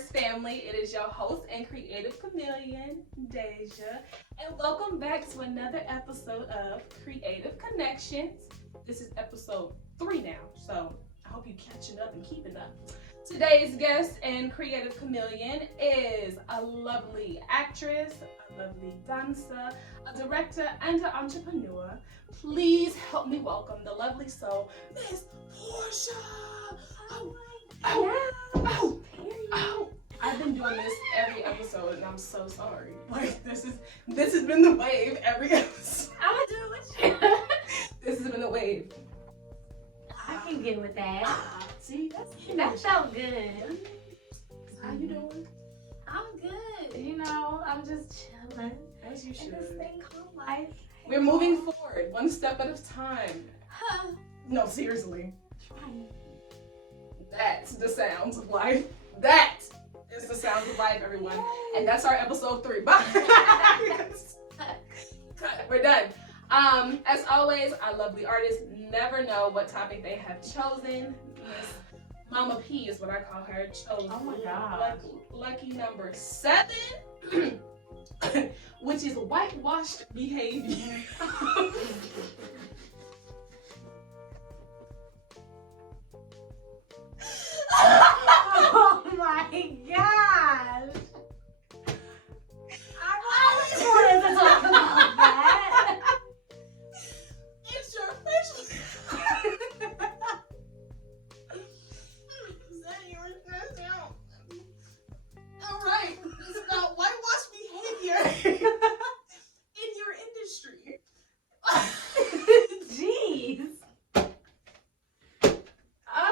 Works family. It is your host and creative chameleon, Deja. And welcome back to another episode of Creative Connections. This is episode 3 now, so I hope you're catching up and keeping up. Today's guest and creative chameleon is a lovely actress, a lovely dancer, a director, and an entrepreneur. Please help me welcome the lovely soul, Miss Porcha. Oh. I've been doing this every episode and I'm so sorry. Like this has been the wave every episode. I'm gonna do it with you. This has been the wave. I can get with that. See, That felt good. How you doing? I'm good. You know, I'm just chilling. As you In should. this thing called life. We're moving forward, one step at a time. Huh. No, seriously. Trying. That's the sounds of life. That is the sounds of life, everyone. And that's our episode 3. Bye. Cut. We're done. As always, our lovely artists never know what topic they have chosen. Miss Mama P is what I call her. Chose Oh my gosh. lucky number 7, which is whitewashed behavior. Oh my gosh. I always wanted to talk about that. It's your official. All right, it's about whitewash behavior in your industry. Jeez.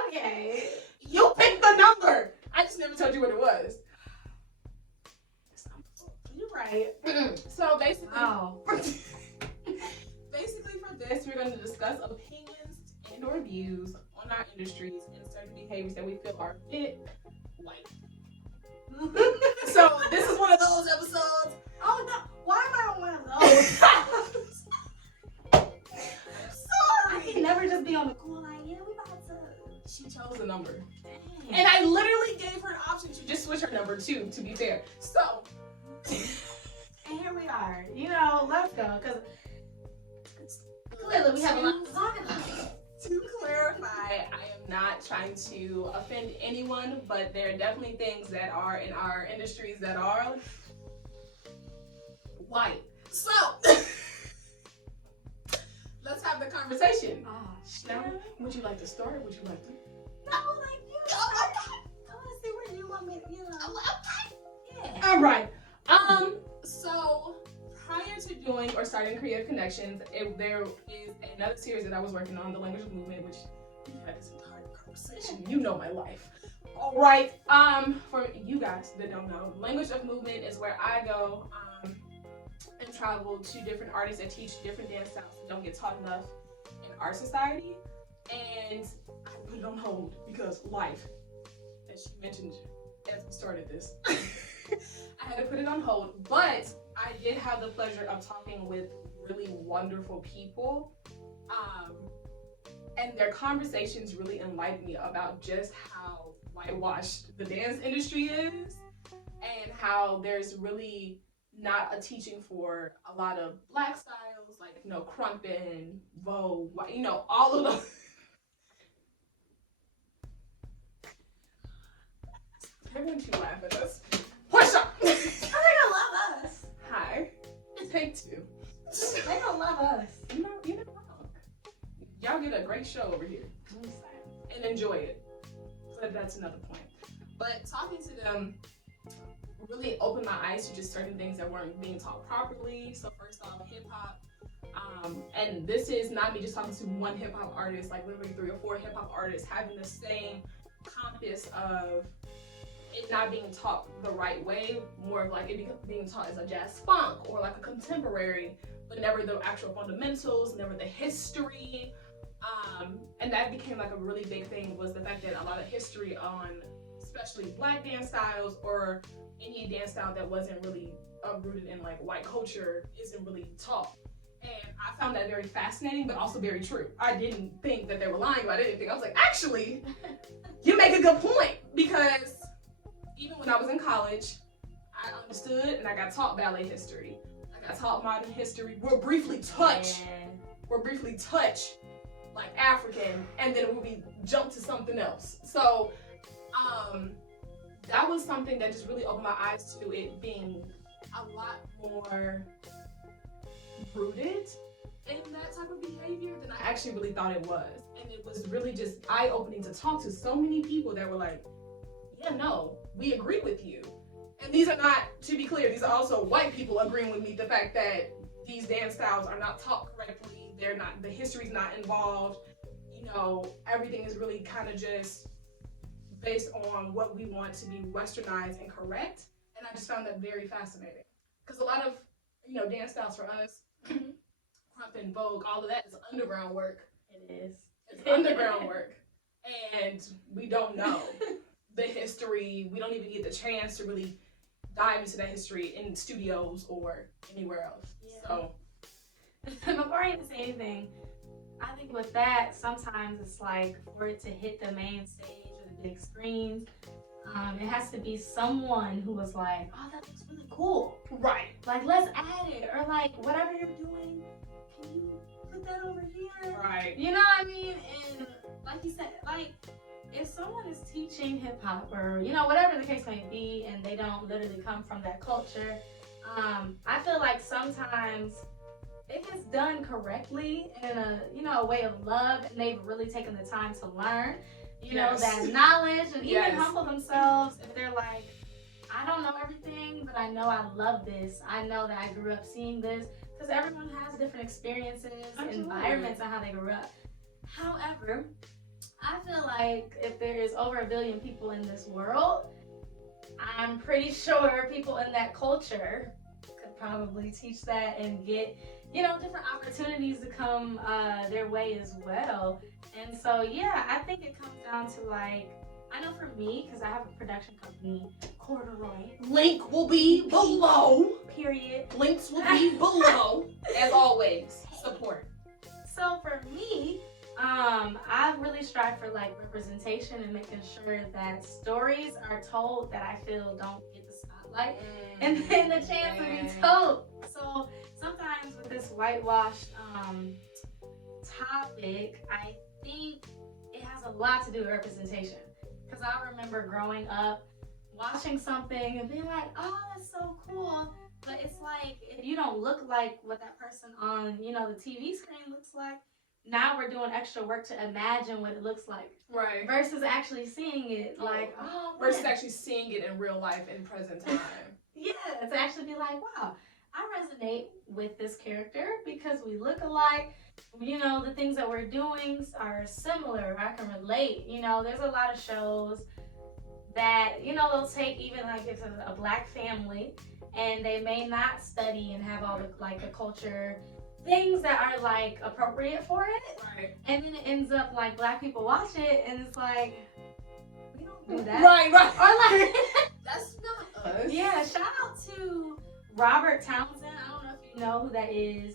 Okay. You picked the number. I just never told you what it was. You're right. So basically, Oh. basically for this, we're going to discuss opinions and or views on our industries and certain behaviors that we feel are a bit white. So this is one of those episodes. Oh no. Why am I on one of those? I can never just be on the cool like, yeah, we about to. She chose a number. Dang. And I literally gave her an option to just switch her number too, to be fair. So, And here we are. You know, let's go. Because clearly we have a lot to talk about. to clarify, I am not trying to offend anyone, but there are definitely things that are in our industries that are white. So, let's have the conversation. Oh, Now, shit. would you like to start or would you like to? No, like, you know, I want to see where you want me, you know. Yeah. All right. So prior to doing or starting Creative Connections, there is another series that I was working on, the Language of Movement, which we had this entire conversation. You know my life. All right. For you guys that don't know, Language of Movement is where I go and travel to different artists that teach different dance styles that don't get taught enough in our society. And I put it on hold because life, as she mentioned as we started this. I had to put it on hold, but I did have the pleasure of talking with really wonderful people, and their conversations really enlightened me about just how whitewashed the dance industry is, and how there's really not a teaching for a lot of black styles, like, you know, crumpin', vogue, you know, all of those. Everyone should laugh at us. Push up! I think I love us. Hi. Take 2. They don't love us. You're not wrong. Y'all get a great show over here and enjoy it. But that's another point. But talking to them really opened my eyes to just certain things that weren't being taught properly. So first off, hip hop. And this is not me just talking to one hip hop artist, like literally 3 or 4 hip hop artists having the same compass of it not being taught the right way, more of like it being taught as a jazz funk or like a contemporary, but never the actual fundamentals, never the history. And that became like a really big thing, was the fact that a lot of history on especially black dance styles or any dance style that wasn't really rooted in like white culture isn't really taught. And I found that very fascinating, but also very true. I didn't think that they were lying about anything. I was like, actually, you make a good point, because even when when I was in college, I understood and I got taught ballet history. I got taught modern history. We'll briefly touch like African, and then we'll be jump to something else. So that was something that just really opened my eyes to it being a lot more rooted in that type of behavior than I actually really thought it was. And it was really just eye-opening to talk to so many people that were like, yeah, no, we agree with you. And these are not, to be clear, these are also white people agreeing with me, the fact that these dance styles are not taught correctly, they're not, the history's not involved, you know, everything is really kind of just based on what we want to be westernized and correct. And I just found that very fascinating. Because a lot of, you know, dance styles for us, crump and vogue, all of that is underground work. It is. It's underground work. And we don't know the history. We don't even get the chance to really dive into that history in studios or anywhere else. Yeah. So before I even say anything, I think with that, sometimes it's like for it to hit the main stage or the big screens, it has to be someone who was like, oh, that looks really cool. Right. Like, let's add it. Or like, whatever you're doing, can you put that over here? Right. You know what I mean? And like you said, like, if someone is teaching hip hop or, you know, whatever the case may be, and they don't literally come from that culture, I feel like sometimes if it's done correctly in a, you know, a way of love, and they've really taken the time to learn, you know, that knowledge, and even humble themselves, if they're like, I don't know everything, but I know I love this. I know that I grew up seeing this, because everyone has different experiences, environments, and how they grew up. However, I feel like if there is over 1 billion people in this world, I'm pretty sure people in that culture could probably teach that and get, you know, different opportunities to come their way as well. And so, yeah, I think it comes down to, like, I know for me, because I have a production company, Corduroy. Link will be below. Period. Links will be below. As always, support. So for me, I really strive for like representation and making sure that stories are told that I feel don't get the spotlight and then the chance to be told. So sometimes with this whitewashed topic, I think it has a lot to do with representation. Because I remember growing up, watching something and being like, oh, that's so cool. But it's like, if you don't look like what that person on, you know, the TV screen looks like, now we're doing extra work to imagine what it looks like. Right. Versus actually seeing it, like, oh, man. Versus actually seeing it in real life in present time. Yeah, to actually be like, wow, I resonate with this character because we look alike. You know, the things that we're doing are similar. I can relate. You know, there's a lot of shows that, you know, they'll take even like it's a black family and they may not study and have all the like the culture things that are like appropriate for it. Right. And then it ends up like black people watch it and it's like, we don't do that. Right. Or like that's not us. Yeah, shout out to Robert Townsend. I don't know if you know who that is.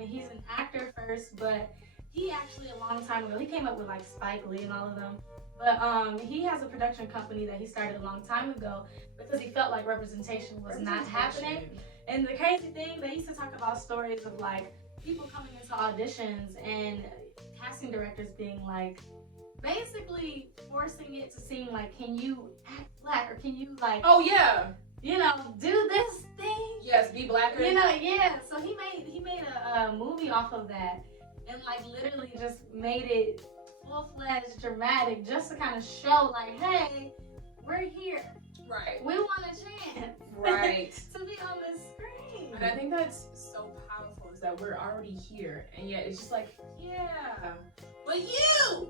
He's an actor first, but he actually a long time ago, he came up with like Spike Lee and all of them. But he has a production company that he started a long time ago because he felt like representation was not happening. And the crazy thing, they used to talk about stories of like people coming into auditions and casting directors being like, basically forcing it to seem like, can you act black or can you like, oh yeah, you know, do this thing? Yes, be blacker. You know, yeah. So he made a movie off of that and like literally just made it full-fledged dramatic just to kind of show like, hey, we're here. Right. We want a chance. Right. to be on the screen. And I think that's so powerful is that we're already here and yet it's just like, yeah, but you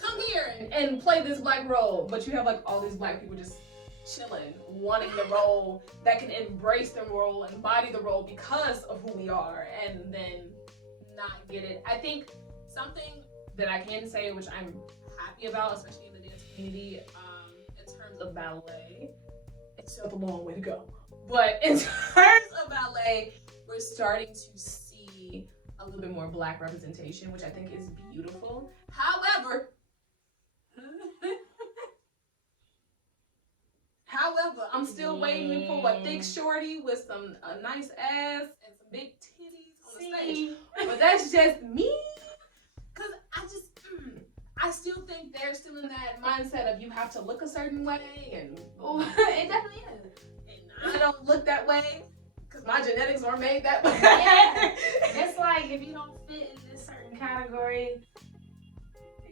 come here and play this black role. But you have like all these black people just chilling, wanting the role, that can embrace the role, embody the role because of who we are, and then not get it. I think something that I can say, which I'm happy about, especially in the dance community, in terms of ballet, it's still a long way to go. But in terms of ballet, we're starting to see a little bit more black representation, which I think is beautiful. However, However, I'm still waiting for a thick shorty with a nice ass and some big titties on the stage. But that's just me. Because I still think they're still in that mindset of you have to look a certain way. And it definitely is. And I don't look that way because my genetics weren't made that way. Yeah. It's like if you don't fit in this certain category,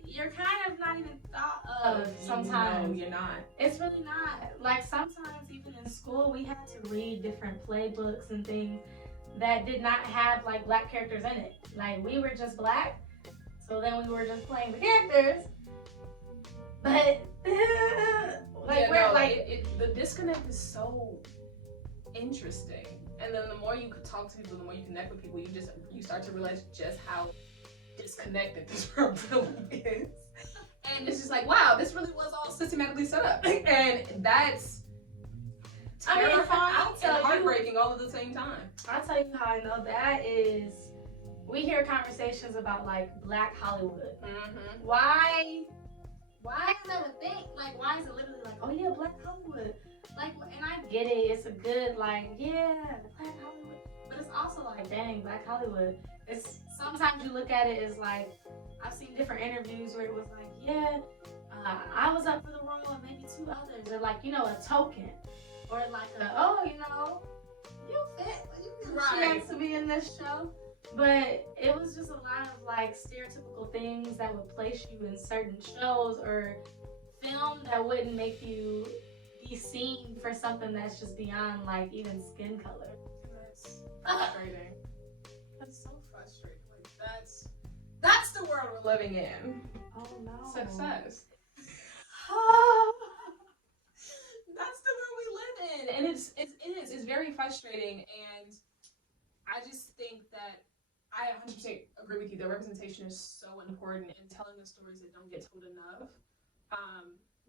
you're kind of not even thought of sometimes. No, you're not. It's really not. Like sometimes even in school we had to read different playbooks and things that did not have like black characters in it. Like we were just black, so then we were just playing the characters. But the disconnect is so interesting. And then the more you could talk to people, the more you connect with people, you start to realize just how disconnected this world really is. And it's just like, wow, this really was all systematically set up. And that's terrifying and heartbreaking all at the same time. I'll tell you how I know that is, we hear conversations about like Black Hollywood. Mm-hmm. Why is that a thing? Like, why is it literally like, oh yeah, Black Hollywood? Like, and I get it, it's a good, like, yeah, Black Hollywood. But it's also like, dang, Black Hollywood. It's, sometimes you look at it as like, I've seen different interviews where it was like, yeah, I was up for the role and maybe two others. Or like, a token. Or like you fit, you get a chance to be in this show. But it was just a lot of like stereotypical things that would place you in certain shows or film that wouldn't make you be seen for something that's just beyond like even skin color. That's frustrating. That's so frustrating. Like that's the world we're living in. Oh no. Success. That's the world we live in, and it's very frustrating. And I just think that I 100% agree with you. The representation is so important, and telling the stories that don't get told enough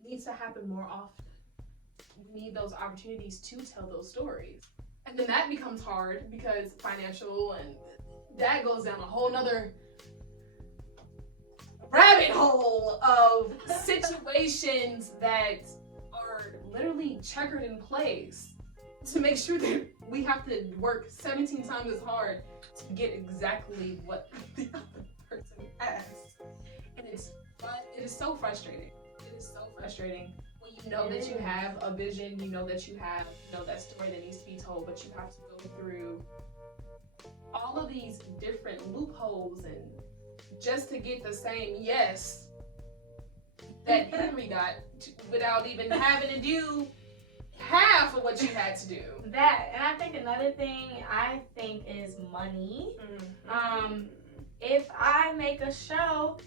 needs to happen more often. We need those opportunities to tell those stories, and then that becomes hard because financial, and that goes down a whole nother rabbit hole of situations that are literally checkered in place to make sure that we have to work 17 times as hard to get exactly what the other person has. And it is so frustrating. It is so frustrating when you know that you have a vision, you know that you have that story that needs to be told, but you have to go through all of these different loopholes and just to get the same yes that Henry got without even having to do half of what you had to do. That, and I think another thing is money. Mm-hmm. If I make a show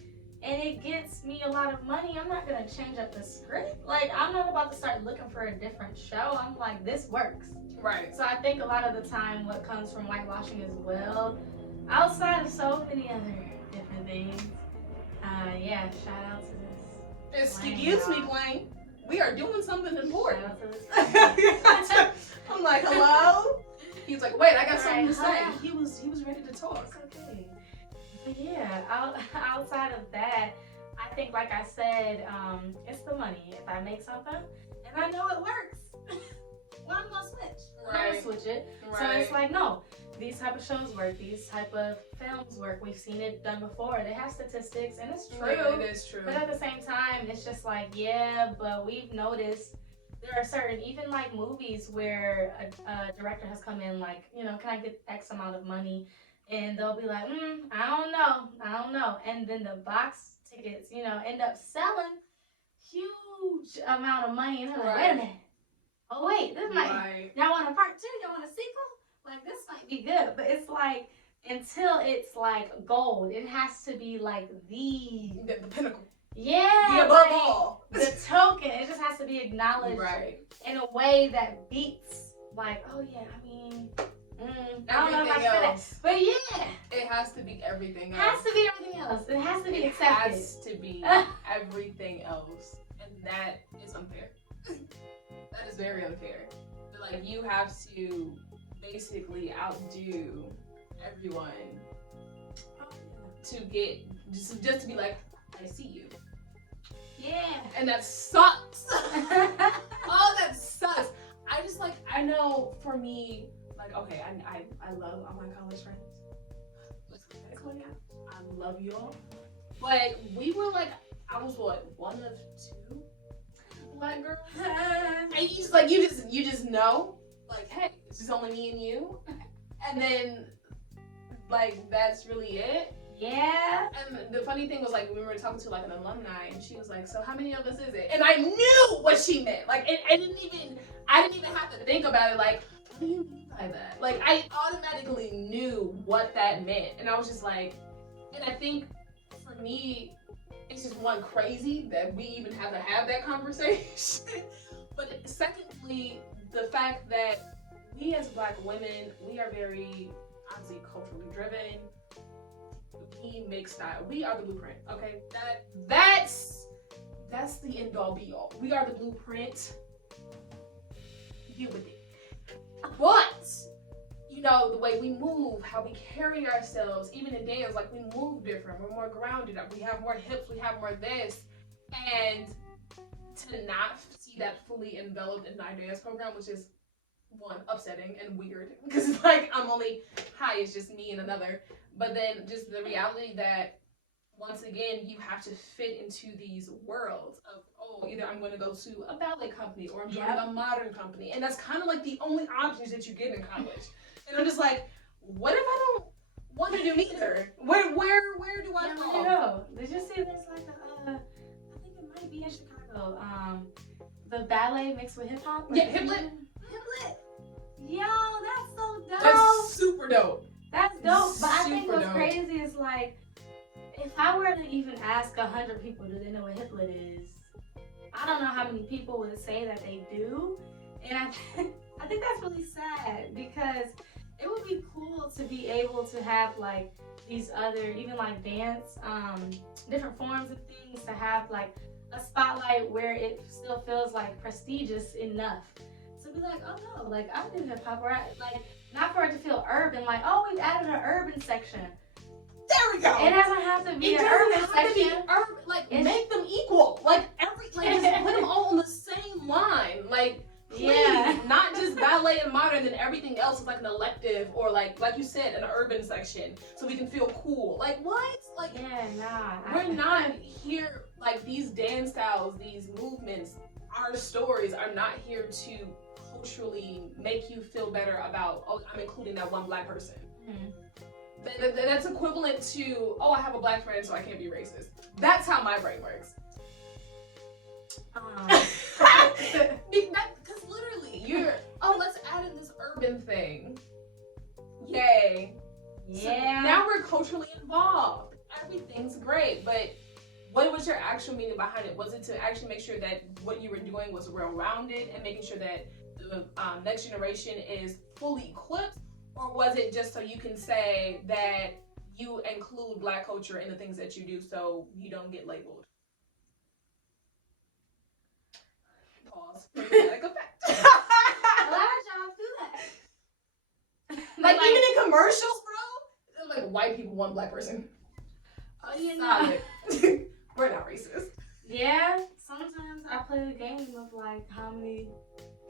and it gets me a lot of money, I'm not gonna change up the script. Like, I'm not about to start looking for a different show. I'm like, this works. Right. So I think a lot of the time what comes from whitewashing as well, outside of so many other different things. Shout out to this. Excuse me, Plain. We are doing something important. Shout out to this. I'm like, hello? He's like, wait, I got something to say. He was ready to talk. It's okay. But yeah, outside of that, I think, like I said, it's the money. If I make something and I know it works, well, I'm gonna switch. Right. I'm gonna switch it. Right. So it's like, no, these type of shows work. These type of films work. We've seen it done before. They have statistics, and it's true. Yeah, it is true. But at the same time, it's just like, yeah, but we've noticed there are certain, even like movies where a director has come in like, can I get X amount of money? And they'll be like, I don't know. And then the box tickets, end up selling huge amount of money. And they're like, wait a minute. Oh, wait, this might, y'all want a part 2? Y'all want a sequel? Like, this might be good. But it's like, until it's like gold, it has to be like the pinnacle. Yeah. The above all. The token. It just has to be acknowledged in a way that beats, like, oh yeah, I mean, I don't know if I said that. But yeah. It has to be everything else. It has to be everything else. It has to be accepted. It has to be everything else. And that is unfair. That is very unfair. But like, you have to basically outdo everyone to get, just to be like, I see you. Yeah. And that sucks. Oh, that sucks. so for me, like, okay, I love all my college friends. Let's go back on out. I love you all. But we were like, I was what, one of two black girls? And you just like, you just know, like, hey, it's just only me and you. And then, like, that's really it. Yeah. And the funny thing was, like, we were talking to like an alumni, and she was like, "So how many of us is it?" And I knew what she meant. Like, I didn't even have to think about it. Like, what do you mean by that? Like, I automatically knew what that meant, and I was just like, and I think for me, it's just one crazy that we even have to have that conversation. But secondly, the fact that we as Black women, we are very obviously culturally driven. We make style. We are the blueprint. Okay, that's the end all be all. We are the blueprint. Deal with it. But you know, the way we move, how we carry ourselves, even in dance, like, we move different. We're more grounded. We have more hips. We have more this, and to not see that fully enveloped in our dance program, which is one, upsetting and weird, because it's like I'm only, hi, it's just me and another. But then just the reality that, once again, you have to fit into these worlds of, oh, either I'm going to go to a ballet company or I'm joining a modern company. And that's kind of like the only options that you get in college. And I'm just like, what if I don't want to do neither? Where do I go? Did you see there's like a, I think it might be in Chicago, the ballet mixed with hip hop? Yeah, hip-lit. Yo, that's so dope. That's super dope. That's dope. But I think Super what's dope. crazy is, like, if I were to even ask 100 people, do they know what hip-lit is? I don't know how many people would say that they do. And I think that's really sad, because it would be cool to be able to have, like, these other, even like dance, different forms of things, to have like a spotlight where it still feels like prestigious enough to be like, oh no, like, I do hip hop, or like, not for it to feel urban, like, oh, we've added an urban section. There we go. It doesn't have to be an urban section. Like, make them equal. Like, just put them all on the same line. Like, please, not just ballet and modern, then everything else is like an elective, or like you said, an urban section, so we can feel cool. Like, what? Like, we're not here, like, these dance styles, these movements, our stories are not here to culturally make you feel better about, oh, I'm including that one Black person. Mm-hmm. That's equivalent to, oh, I have a Black friend, so I can't be racist. That's how my brain works. Because literally, you're, oh, let's add in this urban thing. Yay. Yeah. So now we're culturally involved. Everything's great, but what was your actual meaning behind it? Was it to actually make sure that what you were doing was well-rounded and making sure that the next generation is fully equipped? Or was it just so you can say that you include Black culture in the things that you do so you don't get labeled? Pause. Dramatic effect. A lot of jobs do that. Like, even in commercials, bro, like, white people, one Black person. Oh, you know. We're not racist. Yeah, sometimes I play the game of, like, how many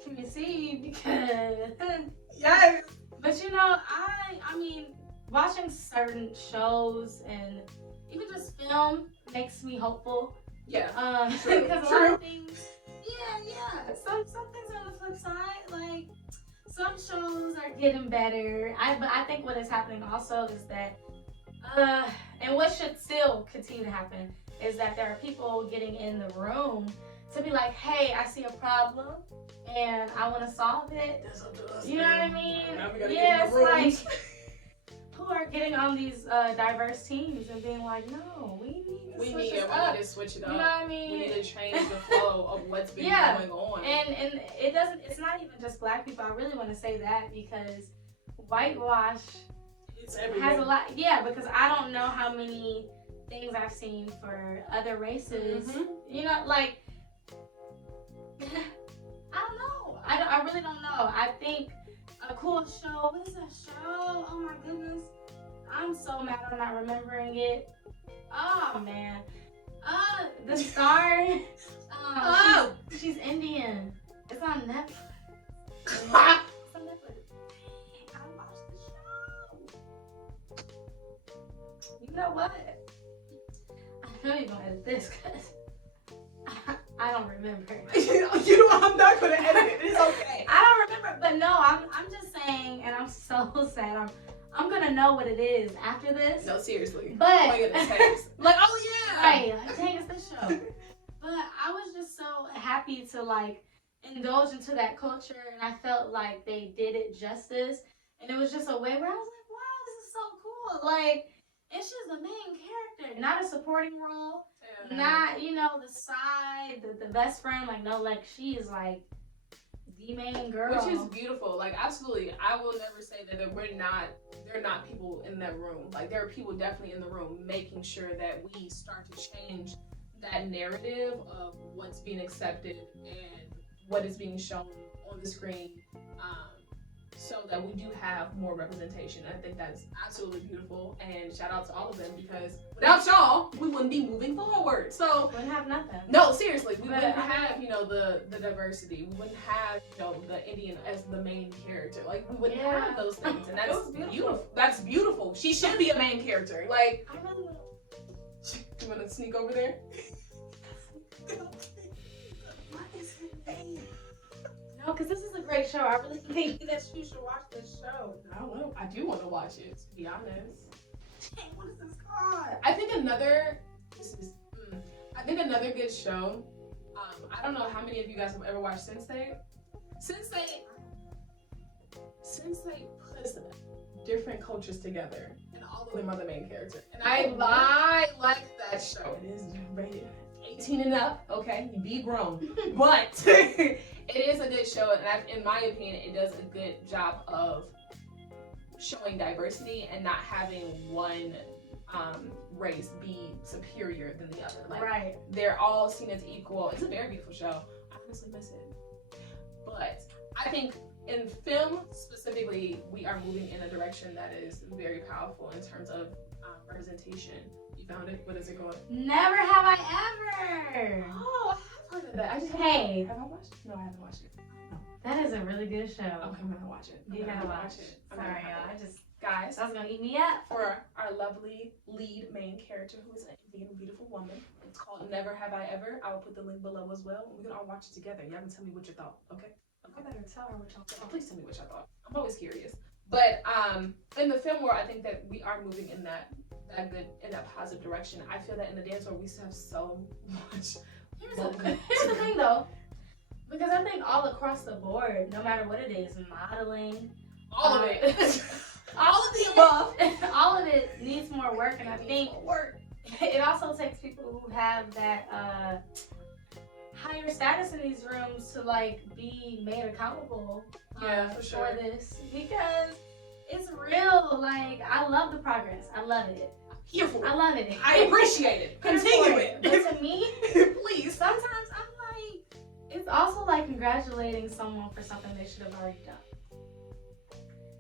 can you see, because yes. But you know, I mean, watching certain shows and even just film makes me hopeful. Yeah. Because a lot of things. Yeah. Some things on the flip side, like, some shows are getting better. But I think what is happening also is that, and what should still continue to happen, is that there are people getting in the room to be like, hey, I see a problem and I want to solve it. That's up to us. You know what I mean? Yeah, it's like, who are getting on these diverse teams and being like, no, we need to switch it up. You know what I mean? We need to change the flow of what's been going on. And it's not even just Black people. I really want to say that, because whitewash has a lot. Yeah, because I don't know how many things I've seen for other races. Mm-hmm. You know, like, I don't know. I really don't know. I think a cool show. What is that show? Oh my goodness. I'm so mad I'm not remembering it. Oh man. The star. She's Indian. It's on Netflix. Something know what? I know you're gonna edit this because I don't remember. I'm not gonna edit it. It's okay. I don't remember, but no, I'm just saying, and I'm so sad. I'm gonna know what it is after this. No, seriously. But like, oh yeah. Right, like, dang, it's this show. But I was just so happy to like indulge into that culture, and I felt like they did it justice. And it was just a way where I was like, wow, this is so cool. Like, and she's the main character, not a supporting role, not, you know, the side, the best friend. Like, no, like, she is like the main girl. Which is beautiful. Like, absolutely. I will never say that they're not people in that room. Like, there are people definitely in the room making sure that we start to change that narrative of what's being accepted and what is being shown on the screen. So that we do have more representation. I think that's absolutely beautiful, and shout out to all of them, because without y'all, we wouldn't be moving forward. So we wouldn't have nothing. No, seriously, we wouldn't have, you know, the diversity. We wouldn't have, you know, the Indian as the main character. Like, we wouldn't have those things, and that's beautiful. That's beautiful. She should be a main character. Like, I really want. You want to sneak over there? What is her name? No, because this is a great show. I really think that you should watch this show. I do want to watch it, to be honest. Dang, what is this called? I think another good show. I don't know how many of you guys have ever watched Sense8. Sense8 puts different cultures together, and all of them are the main character. And I like that show. It is rated 18 and up. Okay, you be grown, but it is a good show, and in my opinion, it does a good job of showing diversity and not having one race be superior than the other. Like, right. They're all seen as equal. It's a very beautiful show. I honestly miss it. But I think in film specifically, we are moving in a direction that is very powerful in terms of representation. You found it? What is it called? Never Have I Ever. Oh, I have heard of that. Have I watched it? No, I haven't watched it. That is a really good show. Okay, I'm gonna watch it. You gotta watch it. Sorry, y'all. Guys, that's gonna eat me up. For our lovely lead main character, who is an Indian beautiful woman. It's called Never Have I Ever. I will put the link below as well. We can all watch it together. Y'all can tell me what you thought, okay? I better tell her what y'all thought. Please tell me what y'all thought. I'm always curious. But in the film world, I think that we are moving in that positive direction. I feel that in the dance world, we still have so much. Here's the thing though, because I think all across the board, no matter what it is, modeling, all of it. All of the above. All of it needs more work, and I think it also takes people who have that higher status in these rooms to like be made accountable for this, because it's real. Like, I love the progress. I love it. Here for it. I love it. I appreciate it. Continue it. But to me, please. Sometimes I'm like, it's also like congratulating someone for something they should have already done.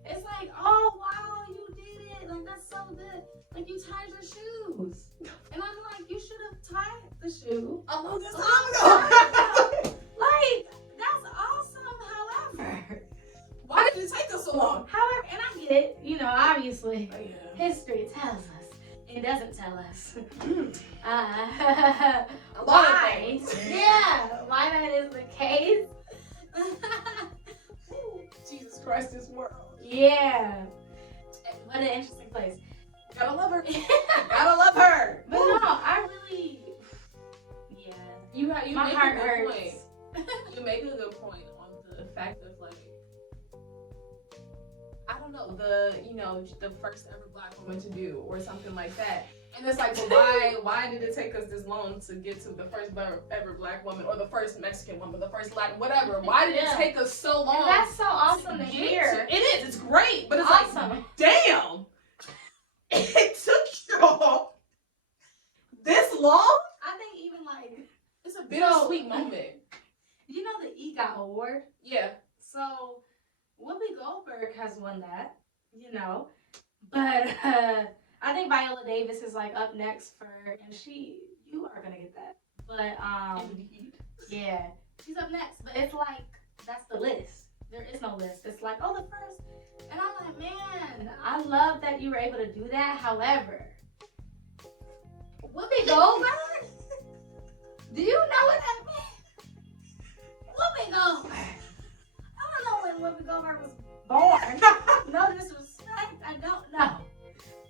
It's like, oh wow, you did it. Like, that's so good. Like, you tied your shoes. And I'm like, you should have tied the shoe a long time ago. Like, that's awesome. However, why did it take us so long? However, and I get it, you know, obviously, history tells us. It doesn't tell us. Why? Yeah, why that is the case. Jesus Christ, this world. Yeah. What an interesting place. Gotta love her. Gotta love her. But no, I really. Yeah. You my make heart a good hurts. point. You make a good point on the fact of like, I don't know, the first ever Black woman to do or something like that. And it's like, well, why did it take us this long to get to the first ever Black woman, or the first Mexican woman, the first Latin, whatever? Why did it take us so long? And that's so awesome to hear. It is. It's great, but it's awesome. Like, damn, it took y'all this long. I think even like it's a bittersweet moment. You know the EGOT award? Yeah. So Whoopi Goldberg has won that, you know, but I think Viola Davis is like up next and you are gonna get that. But yeah, she's up next. But it's like, that's the list. There is no list. It's like, oh, the first, and I'm like, man, I love that you were able to do that. However, Whoopi Goldberg? Do you know what that means? Whoopi Goldberg. I don't know when Whoopi Goldberg was born. No disrespect, I don't know.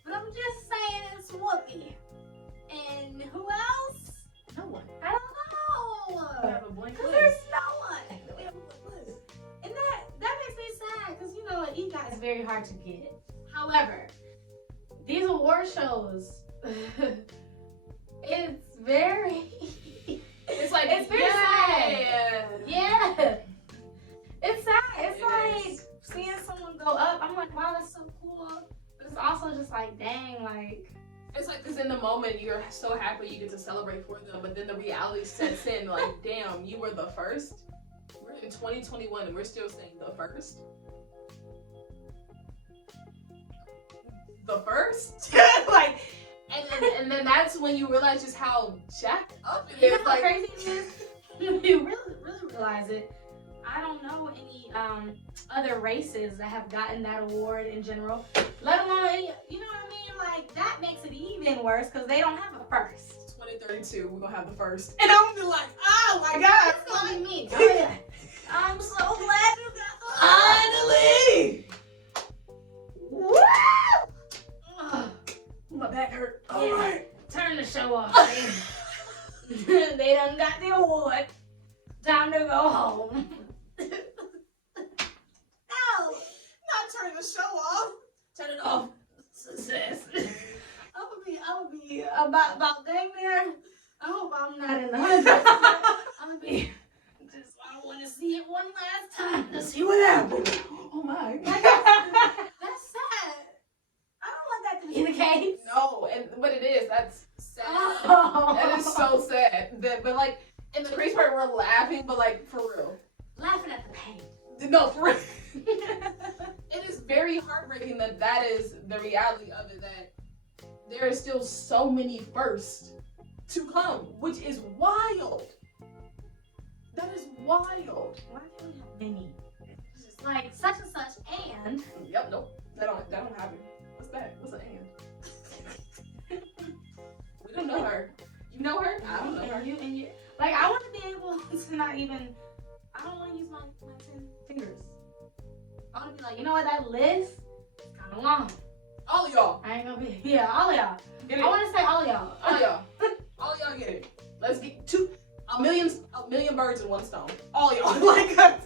But I'm just saying it's Whoopi. And who else? No one. I don't know. We have a blank Because list. there's no one. We have a blank list. And that makes me sad because you know EGOT is very hard to get. However, these award shows, it's very It's like it's very sad. Yeah. It's sad. It's like seeing someone go up. I'm like, wow, that's so cool. But it's also just like, dang, like. It's like, because in the moment you're so happy you get to celebrate for them, but then the reality sets in like, damn, you were the first. We're in 2021 and we're still saying the first. The first? Like, and then that's when you realize just how jacked up it You know is. how Like, crazy it is? You really realize it. I don't know any other races that have gotten that award in general. Let alone any, you know what I mean? Like, that makes it even worse because they don't have a first. 2032, we're gonna have the first. And I'm gonna be like, oh my god. That's gonna be me. Oh, yeah. I'm so glad you got the Finally! Woo! Ugh. My back hurt. Yeah. Alright. Turn the show off. They done got the award. Time to go home. No! Not turning the show off. Turn it off. Success. I'm gonna be about dang there. I hope I'm not in the 100. I'm gonna be just, I want to see it one last time to see what happens. Oh my. That's sad. I don't want that to be the case. No, but it is. That's sad. Oh. That is so sad. But like, in the crazy part, we're laughing, but like, for real. Laughing at the pain. No, for real. It is very heartbreaking that is the reality of it, that there is still so many firsts to come, which is wild. That is wild. Why can't we have many? It's just like such and such and. Yep, nope. That don't happen. What's that? What's an and? We don't know her. You know her? I don't know her. And you, like, I want to be able to not even. I don't want to use my 10 fingers. I want to be like, you know what? That list is kind of long. All of y'all. I ain't gonna be. Yeah, all of y'all. Get it? I want to say all of y'all. All of y'all. All of y'all get it. Let's get a million birds in one stone. All y'all. Like,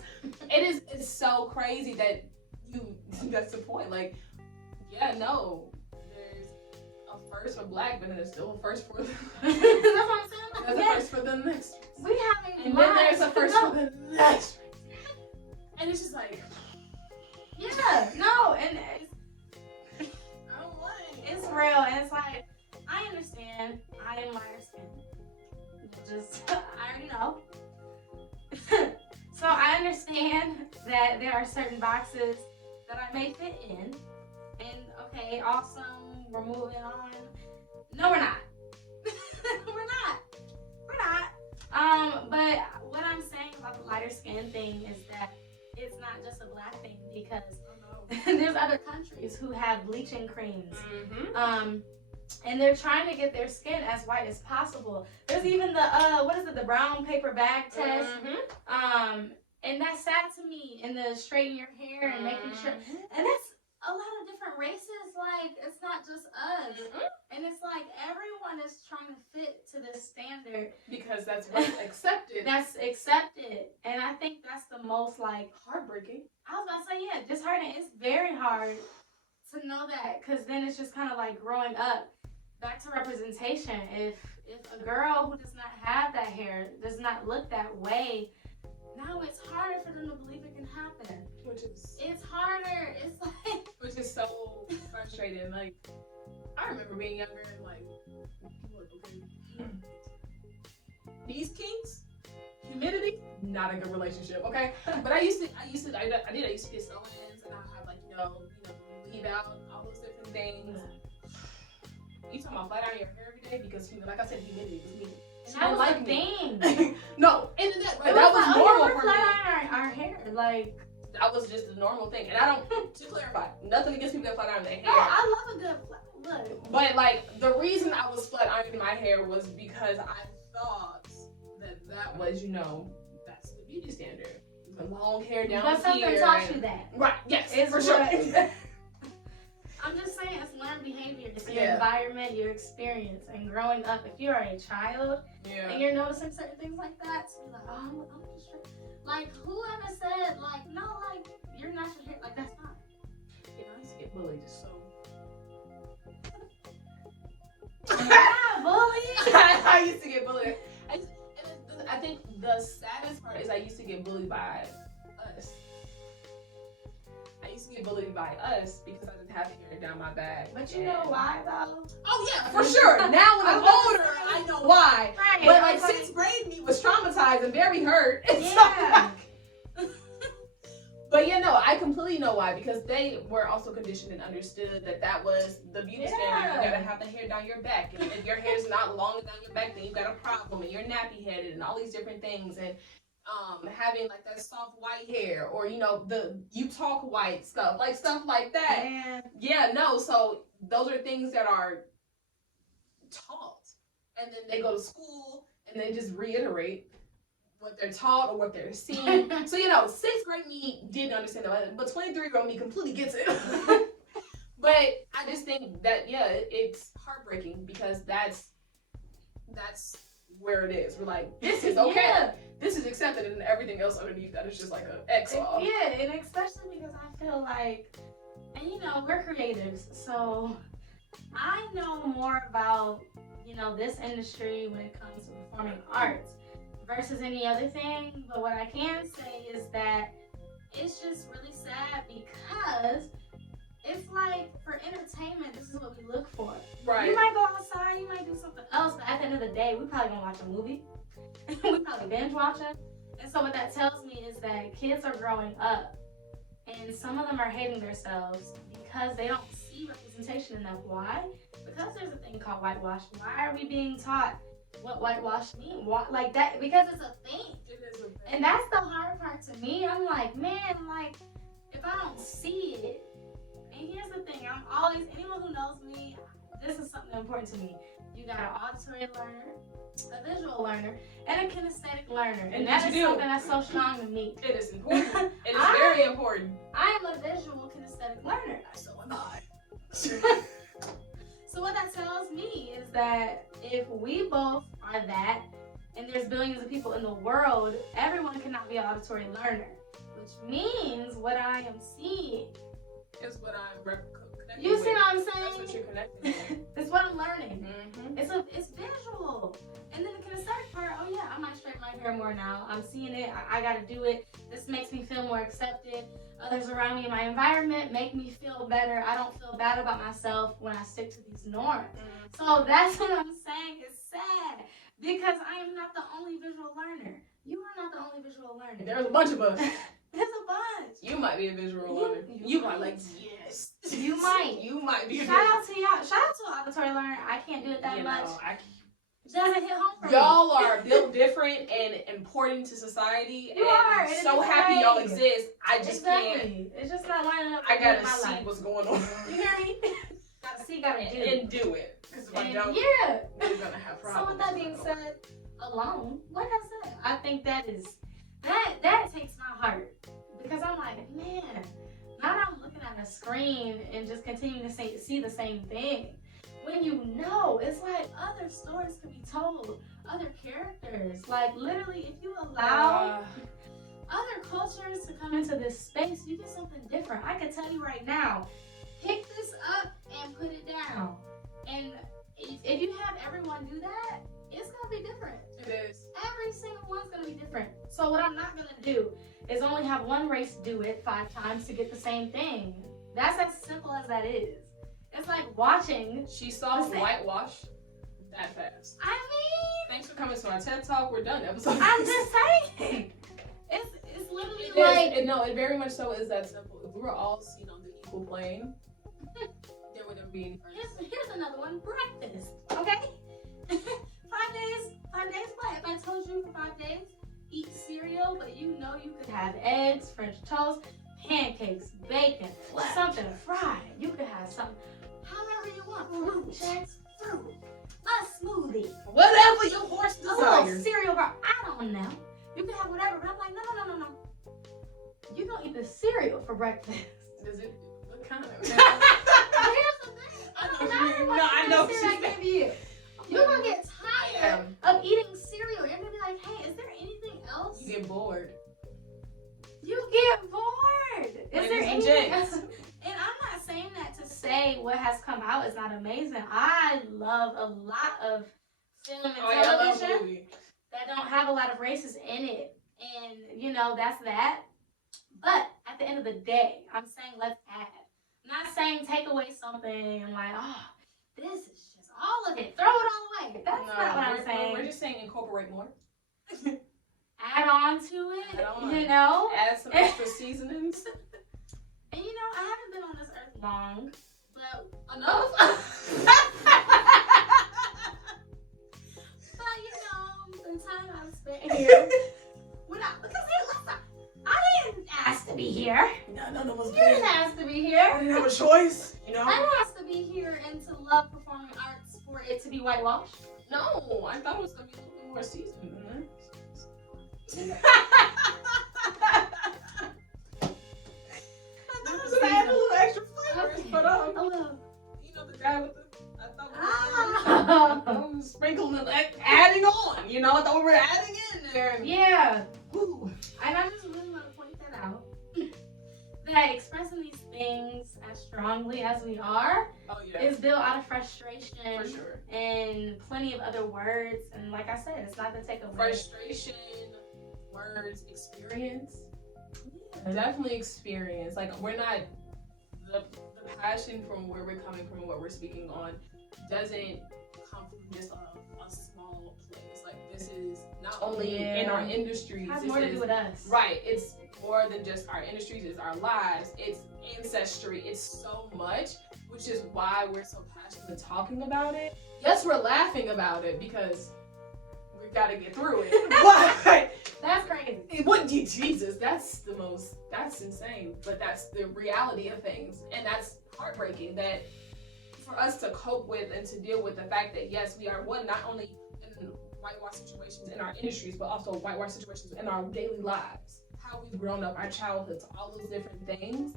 it's so crazy that that's the point. Like, yeah, no, there's a first for black, but then there's still a first for That's what I'm saying. there's a first for the next. We having And then there's a first for the next. And it's just like, yeah, no, and I don't want it. it's real, and it's like, I understand. I am lighter skinned. Just, I already know. So I understand that there are certain boxes that I may fit in. And okay, awesome, we're moving on. No, we're not. We're not. But what I'm saying about the lighter skin thing is that it's not just a black thing, because there's other countries who have bleaching creams. Mm-hmm. And they're trying to get their skin as white as possible. There's even the brown paper bag test. Mm-hmm. And that's sad to me. And the straighten your hair and making sure. And that's a lot of different races. Like, it's not just us. Mm-hmm. And it's like everyone is trying to fit to this standard. Because that's what's accepted. That's accepted. And I think that's the most, like, heartbreaking. I was about to say, yeah, disheartening. It's very hard to know that, because then it's just kind of like growing up. Back to representation. If a girl who does not have that hair, does not look that way, now it's harder for them to believe it can happen. It's harder. It's like, which is so frustrating. Like, I remember being younger and like, okay, these kinks, humidity, not a good relationship. Okay, but I used to get sew-ins, and I have like leave out all those different things. You talking about flat iron your hair every day because like I said, humidity was needed. and that was like the thing. No, and that It was like, normal we're for flat me. iron our hair. Like, that was just a normal thing. And I don't, to clarify, nothing against people that flat iron their hair. No, I love a good look. But like the reason I was flat ironing my hair was because I thought that was, you know, that's the beauty standard. The long hair down here. But something taught you that. Right, yes, it's for sure. I'm just saying, it's learned behavior. It's your environment, your experience, and growing up. If you're a child and you're noticing certain things like that, so you're like, oh, I'm just like, whoever said, like, no, like, your natural hair, like, that's fine. You know, I used to get bullied so. Bullied. I used to get bullied. I think the saddest part is I used to get bullied by us. I used to get bullied by us because I didn't have hair down my back. But you know why though? Oh yeah, for sure. Now when I'm older, I know why. Right. But like sixth grade me was traumatized and very hurt. Yeah. But yeah, no, I completely know why, because they were also conditioned and understood that was the beauty standard. You gotta have the hair down your back, and if your hair is not long down your back, then you got a problem, and you're nappy headed, and all these different things, and having like that soft white hair, or you know you talk white stuff like that. Man. Yeah, no, so those are things that are taught, and then they go to school and they just reiterate what they're taught or what they're seeing. So, you know, sixth grade me didn't understand that, but 23-year-old me completely gets it. But I just think that, yeah, it's heartbreaking because that's where it is. We're like, this is okay. Yeah. This is accepted, and everything else underneath that is just like an X off. Yeah, and especially because I feel like, and you know, we're creatives, so I know more about, you know, this industry when it comes to performing arts versus any other thing. But what I can say is that it's just really sad because it's like for entertainment, this is what we look for. Right. You might go outside, you might do something else, but at the end of the day, we probably gonna watch a movie. We probably binge watching. And so what that tells me is that kids are growing up and some of them are hating themselves because they don't see representation enough. Why? Because there's a thing called whitewash. Why are we being taught what whitewash means? Like that, because it's a thing. It is a thing. And that's the hard part to me. I'm like, man, like, if I don't see it, and here's the thing, I'm always, anyone who knows me, this is something important to me. You got an auditory learner, a visual learner, and a kinesthetic learner. And that is something that's so strong to me. It is important. It is very important. I am a visual kinesthetic learner. So am I. So what that tells me is that if we both are that, and there's billions of people in the world, everyone cannot be an auditory learner. Which means what I am seeing is what I'm connecting You see with. what I'm That's saying? what you're connecting with. It's what I'm learning. Mm-hmm. It's visual. And then the kinesthetic part, oh yeah, I might straighten my hair more now. I'm seeing it. I gotta do it. This makes me feel more accepted. Others around me in my environment make me feel better. I don't feel bad about myself when I stick to these norms. So that's what I'm saying. It's sad because I am not the only visual learner. You are not the only visual learner. There's a bunch of us. There's a bunch. You might be a visual learner. You might like, yes. You might. You might be. Shout out to y'all. Shout out to auditory learner. I can't do it that much. It doesn't hit home for me. Y'all are built different and important to society. You are. So happy y'all exist. I just can't. It's just not lining up. I gotta my see life. what's going on. You hear me? Gotta see, gotta do. And do it. Because if I don't, yeah. we're gonna have problems. So with that being said, alone, like I said, I think that takes my heart. Because I'm like, man, now that I'm looking at a screen and just continuing to see the same thing. When you know, it's like other stories could be told, other characters. Like literally, if you allow other cultures to come into this space, you get something different. I can tell you right now, pick this up and put it down. And if you have everyone do that, it's gonna be different. It is. Every single one's gonna be different. So what I'm not gonna do is only have one race do it 5 times to get the same thing. That's as simple as that is. It's like watching. She saw whitewash that fast. I mean, thanks for coming to our TED Talk. We're done. Episode. I'm just saying. It's literally it very much so is that simple. If we were all seen on the equal plane, there wouldn't be any. Here's another one. Breakfast. Okay. 5 days. 5 days what? If I told you for 5 days, eat cereal, but you know you could have eggs, French toast, pancakes, bacon, something fried. You could have something, however you want. Fruit checks, fruit, a smoothie, Whatever your horse a little desires. cereal bar. I don't know. You can have whatever, but I'm like, no. You don't eat the cereal for breakfast. Does it? What kind? But here's the thing. I know It don't what you matter mean. what No, I kind know of what cereal you I give you. You're gonna get tired of eating cereal. You're gonna be like, hey, is there anything else? You get bored. You get bored. Is Ladies there and anything gents. else? And I'm not saying that to say what has come out is not amazing. I love a lot of film and I love television movie. that don't have a lot of races in it. And, you know, that's that. But at the end of the day, I'm saying let's add. I'm not saying take away something and like, oh, this is just all of it. Throw it all away. That's not what I'm saying. We're just saying incorporate more. Add on to it, Add on. you know? Add some extra seasonings. And, you know, I haven't been on this earth long, but Enough. But you know, the time I've spent here, because here, listen, I didn't ask to be here. No, none of us You didn't ask to be here. I didn't have a choice, you know? I didn't ask to be here and to love performing arts for it to be whitewashed. No, I thought it was going to be a little bit more seasoned than that. I thought it was going to add a little extra flavors, Okay. but Hello. you know the guy with the, I thought Ah. we were sprinkling it, adding on, you know, I thought we were adding in there. Yeah. Ooh. And I just really want to point that out. That expressing these things as strongly as we are Oh yeah, is built out of frustration for sure. and plenty of other words. And like I said, it's not to take away. Frustration, words, experience. Definitely experience. Like we're not the passion from where we're coming from and what we're speaking on doesn't come from just a small place. Like this is not only in our industries. It has this more to is- do with us. Right. It's more than just our industries, it's our lives, it's ancestry, it's so much, which is why we're so passionate talking about it. Yes, we're laughing about it because we gotta get through it. But That's crazy. what Jesus, that's insane. But that's the reality of things. And that's heartbreaking that for us to cope with and to deal with the fact that yes, we are one, not only in whitewash situations in our industries, but also whitewash situations in our daily lives. How we've grown up, our childhoods, all those different things.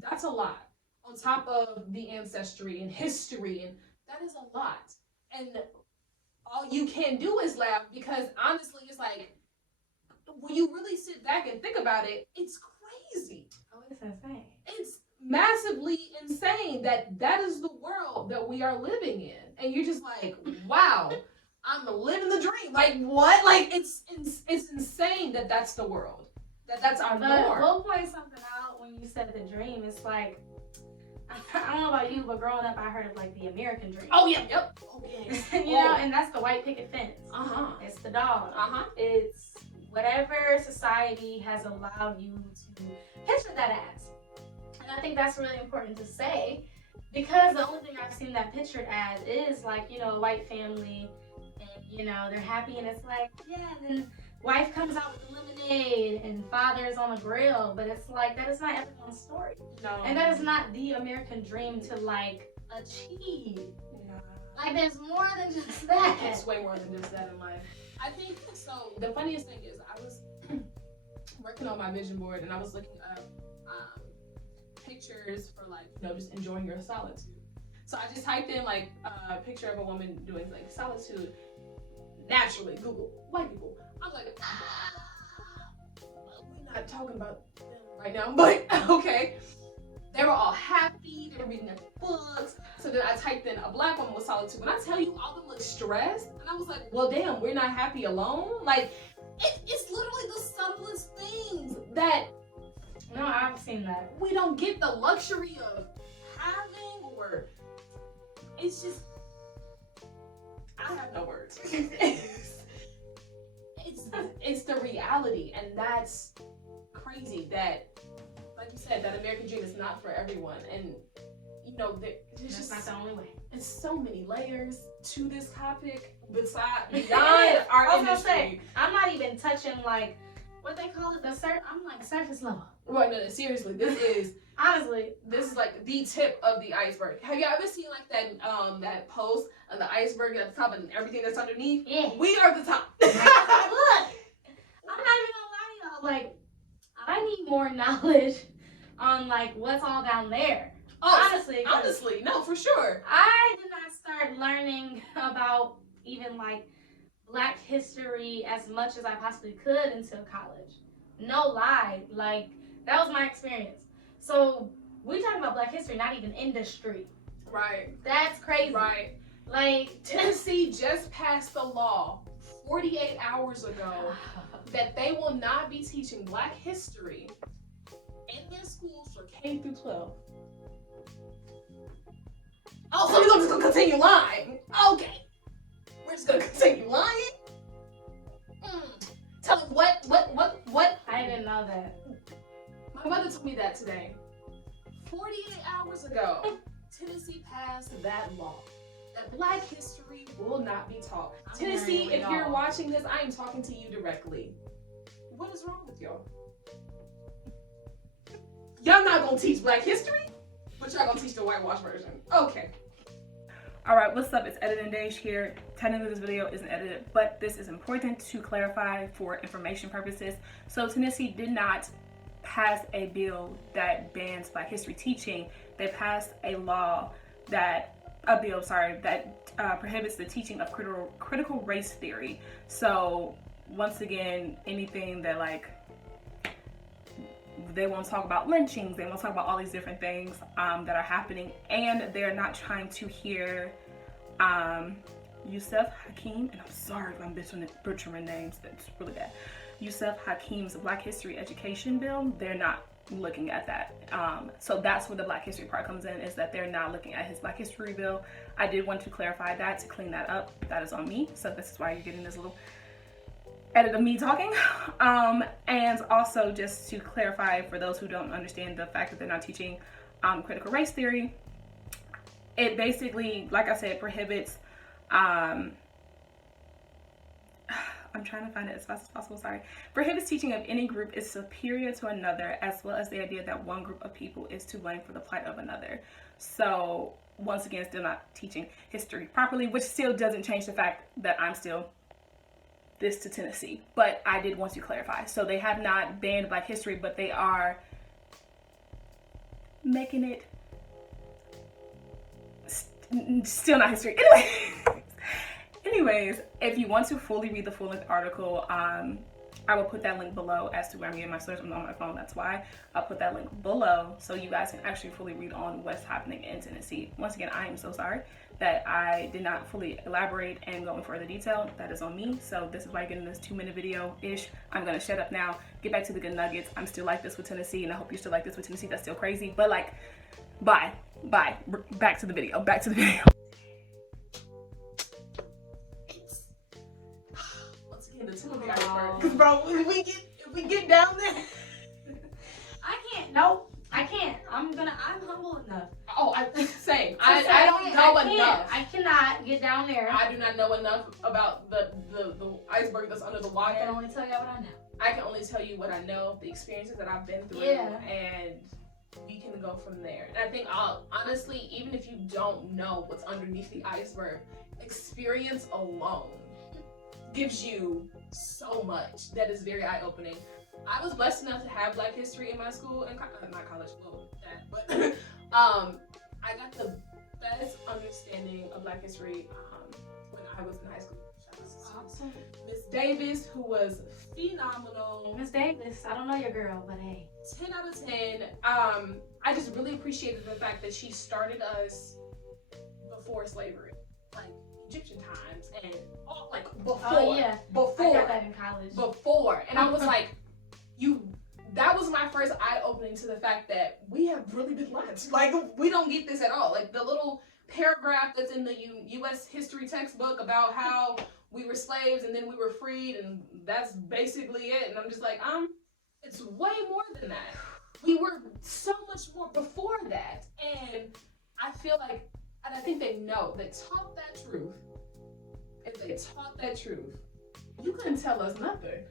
That's a lot. On top of the ancestry and history, and that is a lot. And all you can do is laugh because honestly, it's like when you really sit back and think about it, it's crazy. Oh, it's insane. It's massively insane that is the world that we are living in. And you're just like, wow, I'm living the dream. Like what? Like it's insane that that's the world. That's our But norm. we'll point something out when you said the dream. It's like, I don't know about you, but growing up, I heard of like the American dream. Oh yeah, yep. Oh yeah. You know, and that's the white picket fence. Uh-huh. It's the dog. Uh-huh. It's whatever society has allowed you to picture that as. And I think that's really important to say because the only thing I've seen that pictured as is like, you know, a white family and, you know, they're happy and it's like, yeah, and then wife comes out with the lemonade and father is on the grill, but it's like, that is not everyone's story. No. And that is not the American dream to like achieve. Like there's more than just that. It's way more than just that in life. I think so. The funniest thing is I was working on my vision board and I was looking up pictures for like, you know, just enjoying your solitude. So I just typed in like a picture of a woman doing like solitude. Naturally, Google white people. I'm like, we're not talking about them right now, but okay. They were all happy. They were reading their books. So then I typed in a black woman with solitude. When I tell you, all of them look stressed, and I was like, well, damn, we're not happy alone. Like, it's literally the subtlest things that No, I've seen that. we don't get the luxury of having, or it's just, I have no words. It's the reality, and that's crazy that, like you said, that American dream is not for everyone, and you know, it's That's just not the only way. It's so many layers to this topic beyond our I was gonna industry. say, I'm not even touching like what they call it, I'm like surface level. Right, no, seriously, this is Honestly, this is like the tip of the iceberg. Have y'all ever seen like that post of the iceberg at the top and everything that's underneath? Yeah. We are the top. Look, I'm not even gonna lie to y'all. Like, I need more knowledge on like what's all down there. Oh, honestly, no, for sure. I did not start learning about even like Black history as much as I possibly could until college. No lie, like that was my experience. So we talking about Black history, not even industry. Right. That's crazy. Right. Like Tennessee just passed the law 48 hours ago that they will not be teaching Black history in their schools for K through 12. Oh, so we're just gonna continue lying. Okay. We're just gonna continue lying? Tell them what? I didn't know that. My mother told me that today. 48 hours ago, Tennessee passed that law. That Black history will not be taught. Tennessee, if you're watching this, I am talking to you directly. What is wrong with y'all? Y'all not gonna teach Black history? But y'all gonna teach the whitewash version. Okay. Alright, what's up? It's Editing Dash here. Technically this video isn't edited, but this is important to clarify for information purposes. So Tennessee did not pass a bill that bans Black history teaching. They passed a bill that prohibits the teaching of critical race theory. So once again, anything that like they won't talk about lynchings, they won't talk about all these different things that are happening, and they're not trying to hear Yusuf Hakim, and I'm sorry if I'm butchering names, that's really bad. Yusuf Hakim's Black History Education Bill, they're not looking at that. So that's where the Black History part comes in, is that they're not looking at his Black History Bill. I did want to clarify that, to clean that up. That is on me, so this is why you're getting this little edit of me talking. And also just to clarify for those who don't understand the fact that they're not teaching critical race theory, it basically, like I said, prohibits I'm trying to find it as fast as possible, sorry. Prohibits teaching of any group is superior to another, as well as the idea that one group of people is to blame for the plight of another. So once again, still not teaching history properly, which still doesn't change the fact that I'm still this to Tennessee. But I did want to clarify. So they have not banned Black history, but they are making it still not history. Anyways, if you want to fully read the full-length article, I will put that link below as to where I'm getting my source. I'm on my phone, that's why. I'll put that link below so you guys can actually fully read on what's happening in Tennessee. Once again, I am so sorry that I did not fully elaborate and go in further detail. That is on me. So this is why you're getting this 2-minute video-ish. I'm gonna shut up now, get back to the good nuggets. I'm still like this with Tennessee, and I hope you're still like this with Tennessee. That's still crazy, but like, bye. Back to the video, The tip of the iceberg. Because bro, if we get down there, I can't. I'm humble enough. Oh, same. I don't know enough. I cannot get down there. I do not know enough about the iceberg that's under the water. I can only tell you what I know. I can only tell you what I know, the experiences that I've been through, and we can go from there. And I think honestly, even if you don't know what's underneath the iceberg, experience alone gives you so much that is very eye-opening. I was blessed enough to have Black history in my school and not college, well, that, but I got the best understanding of Black history when I was in high school. Awesome. Miss Davis, who was phenomenal. Miss Davis, I don't know your girl, but hey. 10 out of 10. I just really appreciated the fact that she started us before slavery, like Egyptian times and all, like before. Oh yeah. Before. I got that in college. Before. And I was like, that was my first eye-opening to the fact that we have really been lynched. Like, we don't get this at all. Like, the little paragraph that's in the U.S. history textbook about how we were slaves and then we were freed, and that's basically it. And I'm just like, it's way more than that. We were so much more before that. And I feel like, and I think they know, they taught that truth. If they taught that truth, you couldn't tell us nothing.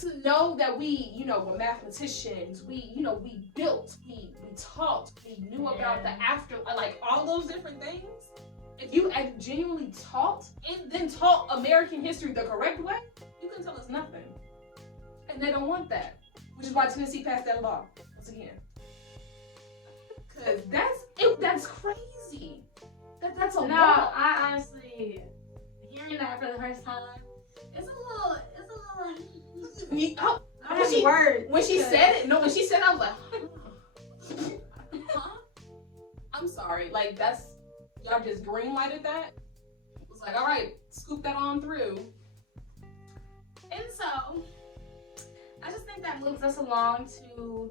to know that we, you know, were mathematicians, we, you know, we built, we taught, we knew about the after, like all those different things. If you genuinely taught and then taught American history the correct way, you couldn't tell us nothing. And they don't want that, which is why Tennessee passed that law once again. Cause that's crazy. That's a law. No, I honestly, hearing that for the first time, it's a little. When she said it, when she said it, I was like, huh? I'm sorry. Like, that's, y'all just green-lighted that? It was like, all right, scoop that on through. And so, I just think that moves us along to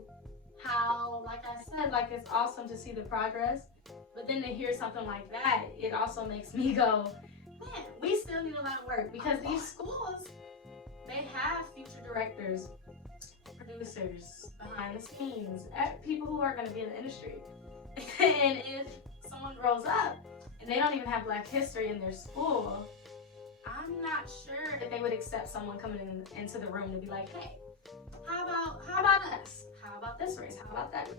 how, like I said, like, it's awesome to see the progress, but then to hear something like that, it also makes me go, man, we still need a lot of work, because these schools, they have future directors, producers, behind the scenes, people who are going to be in the industry. And if someone grows up and they don't even have Black history in their school, I'm not sure if they would accept someone coming into the room to be like, hey, how about us? How about this race? How about that?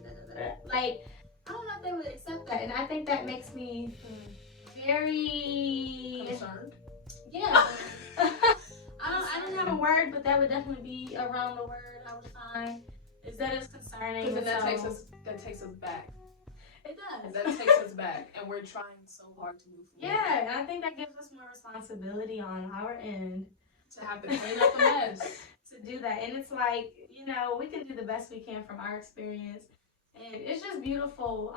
Like, I don't know if they would accept that. And I think that makes me very concerned. Yeah. I didn't have a word, but that would definitely be around the word I would find. Is that is concerning. Because then that takes us back. It does. That takes us back, and we're trying so hard to move forward. Yeah, and I think that gives us more responsibility on our end. To have to clean up the mess. To do that. And it's like, you know, we can do the best we can from our experience. And it's just beautiful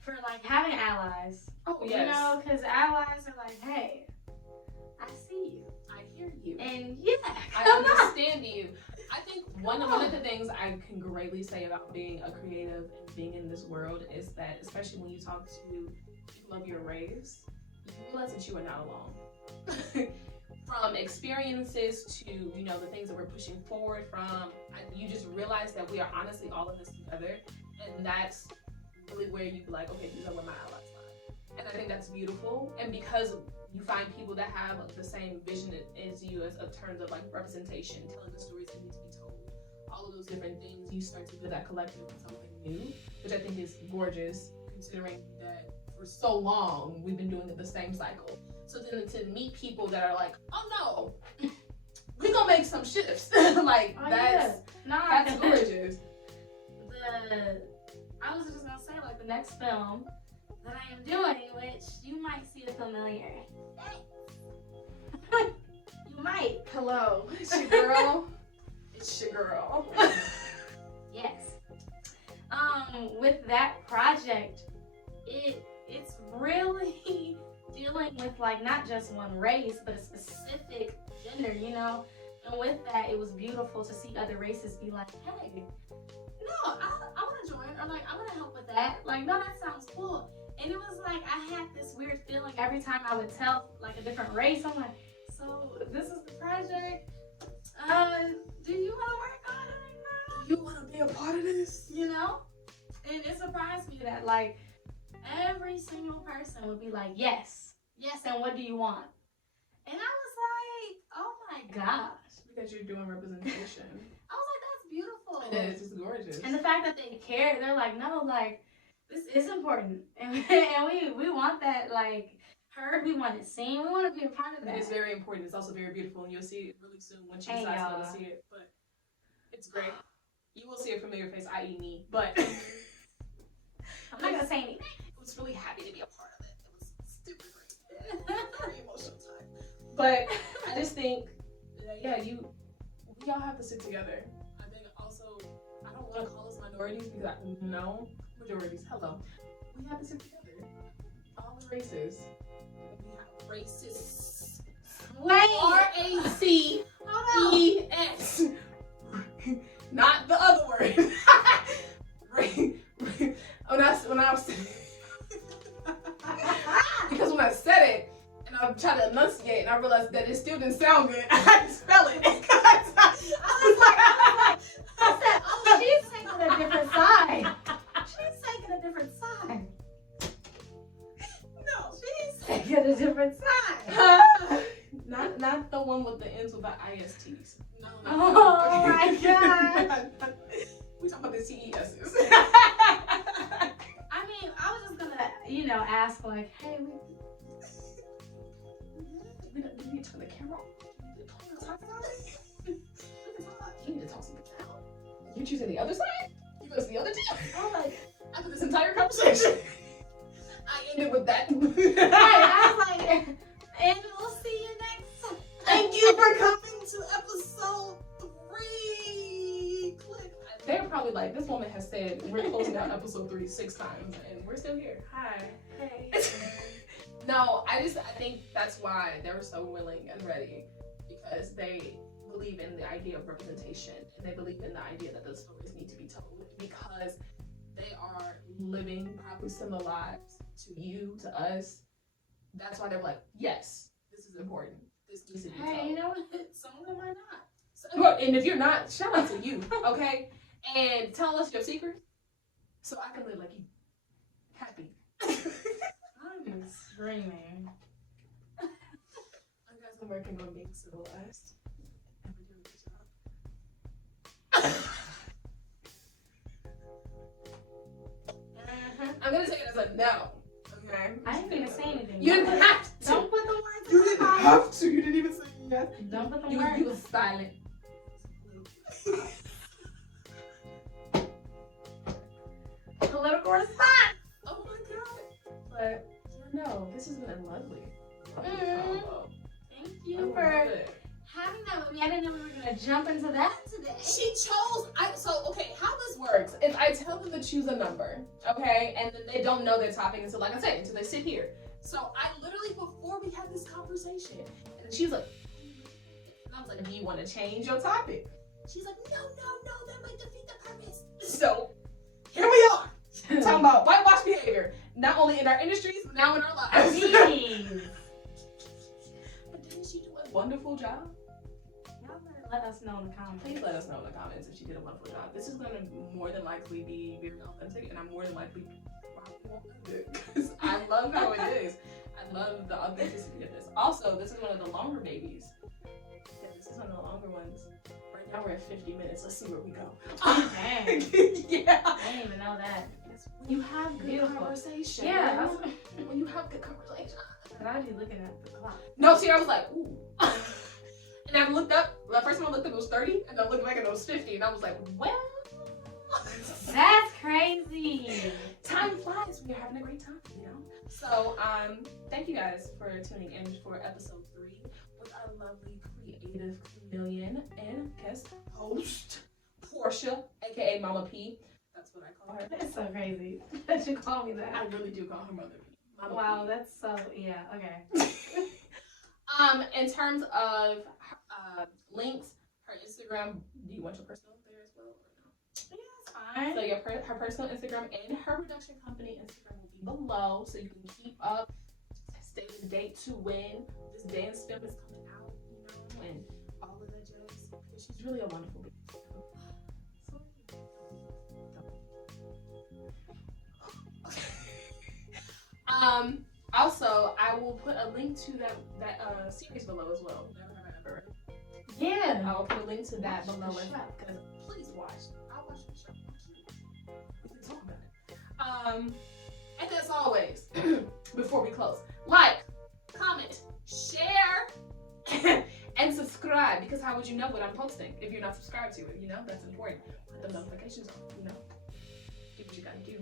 for, like, having allies. Oh, yes. You know, because allies are like, hey, I see you. I hear you. And, yeah, I understand you. I think one of the things I can greatly say about being a creative and being in this world is that, especially when you talk to people of your race, you realize that you are not alone. From experiences to, you know, the things that we're pushing forward from, you just realize that we are honestly all of this together, and that's really where you be like, okay, these are where my allies lie. And I think that's beautiful, and because you find people that have the same vision as you as terms of like representation, telling the stories that need to be told, all of those different things, you start to build that collective with something new, which I think is gorgeous, considering that for so long we've been doing the same cycle. So then to meet people that are like, oh no, we gonna make some shifts. Like, that's gorgeous. I was just gonna say, like, the next film that I am doing, which you might see the familiar. You might. Hello, it's your girl. It's your girl. Yes. With that project, it's really dealing with, like, not just one race, but a specific gender, you know? And with that, it was beautiful to see other races be like, hey, no, I want to join, or like, I want to help with that. Like, no, that sounds cool. And it was like, I had this weird feeling every time I would tell, like, a different race. I'm like, so this is the project. Do you want to work on it? Do you want to be a part of this? You know? And it surprised me that, like, every single person would be like, yes, and what do you want? And I was like, oh my gosh. Because you're doing representation. I was like, that's beautiful. It is, it's gorgeous. And the fact that they care, they're like, no, like, this is important. And we want that, like, heard, we want it seen, we want to be a part of that. It's very important. It's also very beautiful, and you'll see it really soon when she decides to let us see it. But it's great. You will see a familiar face, i.e. me, but I'm not gonna say anything. I was really happy to be a part of it. It was super great. Very emotional time. But I just think that, yeah, we all have to sit together. I think also, I don't want to call us minorities because I know majorities. Hello. We have to sit together. All the races. We have racists. Wait. R-A-C-E-S. Not the other word. When I was because when I said it and I tried to enunciate and I realized that it still didn't sound good, I had to spell it. I said, oh, she's taking a different side. She's taking a different side. No, she's taking a different side. Not the one with the ends with the ISTs. No. We need to turn the camera off. You need to toss it down. You choosing the other side? You go to the other team? I'm like, after this entire conversation, I ended with that. Right, I was like, and we'll see you next time. Thank you for coming to episode 3. Click. They're probably like, this woman has said we're closing out episode 3 6 times, and we're still here. Hi. Hey. No, I think that's why they were so willing and ready, because they believe in the idea of representation, and they believe in the idea that the stories need to be told, because they are living probably similar lives to you, to us. That's why they're like, yes, this is important. This needs to be told. Hey, you know what? Some of them might not. So, and if you're not, shout out to you, okay? And tell us your secret so I can live like you. Happy. I'm screaming. I guess I'm working on being civilized. And we're doing a good job. I'm gonna take it as a no. Okay? I didn't even say anything. You didn't have to. Don't put the words in You my didn't mouth. have to. You didn't even say yes. Don't put the You words. was silent. Political response. Oh my god. But no, this has been lovely. Thank you for having that with me. I didn't know we were gonna jump into that today. She chose. Okay. How this works is I tell them to choose a number, okay, and then they don't know their topic until, like I said, until they sit here. So I literally, before we had this conversation, and then she was like, and I was like, do you want to change your topic? She's like, no, that might defeat the purpose. So here we are, talking about whitewash behavior, not only in our industries, but now in our lives. Jeez. But didn't she do a wonderful job? Y'all better let us know in the comments. Please let us know in the comments if she did a wonderful job. This is going to more than likely be very authentic, and I'm more than likely because I love how it is. I love the authenticity of this. Also, this is one of the longer babies. Yeah, this is one of the longer ones. Right now we're at 50 minutes. Let's see where we go. Dang. Yeah. I didn't even know that. When you have good Beautiful. conversation. Yeah. When you have good conversation. And I'd be looking at the clock. No, see, I was like, ooh. And I looked up. The first time I looked up, it was 30, and I looked back and it was 50, and I was like, well. That's crazy. Time flies when you're having a great time, you know? So, thank you guys for tuning in for episode 3 with our lovely creative chameleon and guest host, Porcha, aka Mama P. That's what I call her. That's so crazy that you call me that. I really do call her Mother P. Mama Wow, P. that's so, yeah, okay. In terms of links, her Instagram, do you want your personal there as well or no? Yeah, it's fine. So her personal Instagram and her production company Instagram will be below, so you can keep up, stay with the date to when this dance film is coming out, you know, and all of that jazz. Because she's really a wonderful baby. Also, I will put a link to that series below as well. Never Have I Ever. Yeah. I will put a link to that Watch below the as show. well. Because please watch. I'll watch the show. We can talk about it. And as always, before we close, like, comment, share, and subscribe. Because how would you know what I'm posting if you're not subscribed to it? You know, that's important. Put the notifications on, you know. Do what you gotta do.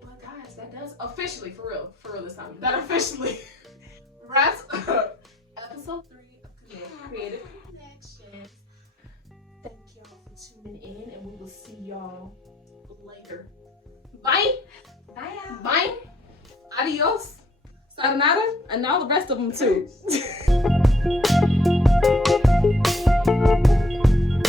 But guys, that does officially, for real this time, that officially wraps up episode 3 of Creative Connections. Thank y'all for tuning in, and we will see y'all later. Bye. Bye, y'all. Bye. Adios. Sayonara. And all the rest of them too.